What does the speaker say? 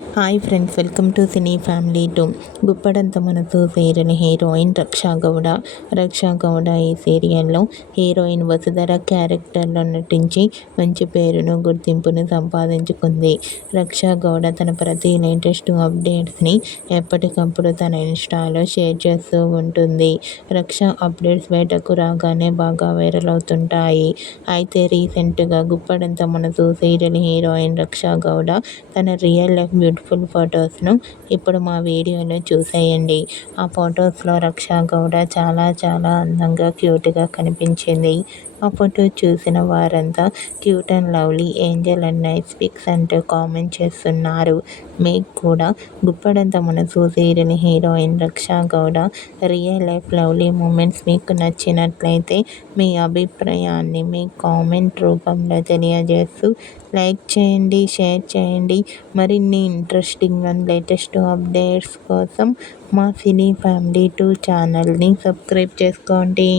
Hi friends, welcome to cine family 2. Guppedantha మనసు serial heroine Raksha Gowda. రక్షా గౌడ ఈ సీరియల్లో హీరోయిన్ వసుధర క్యారెక్టర్లో నటించి మంచి పేరును, గుర్తింపును సంపాదించుకుంది. రక్షా గౌడ తన ప్రతి లేటెస్ట్ అప్డేట్స్ని ఎప్పటికప్పుడు తన ఇన్స్టాలో షేర్ చేస్తూ ఉంటుంది. రక్షా అప్డేట్స్ బయటకు రాగానే బాగా వైరల్ అవుతుంటాయి. అయితే రీసెంట్గా గుప్పడంత మనసు సీరియల్ హీరోయిన్ రక్షా గౌడ తన రియల్ లైఫ్ బ్యూటిఫుల్ ఫొటోస్ను ఇప్పుడు మా వీడియోలో చూసేయండి. ఆ ఫొటోస్లో రక్షా గౌడ చాలా చాలా అందంగా, క్యూట్గా కనిపించింది. ఆ ఫోటో చూసిన వారంతా cute and lovely, angel and nice pics అంటూ కామెంట్ చేస్తున్నారు. మీకు కూడా గుప్పడంత మనసు serial heroine Raksha Gowda real life lovely moments మీకు నచ్చినట్లయితే మీ అభిప్రాయాన్ని మీ కామెంట్ రూపంలో తెలియజేస్తూ లైక్ చేయండి, షేర్ చేయండి. మరిన్ని ఇంట్రెస్టింగ్ అండ్ లేటెస్ట్ అప్డేట్స్ కోసం మా సినీ ఫ్యామిలీ 2 ఛానల్ని సబ్స్క్రైబ్ చేసుకోండి.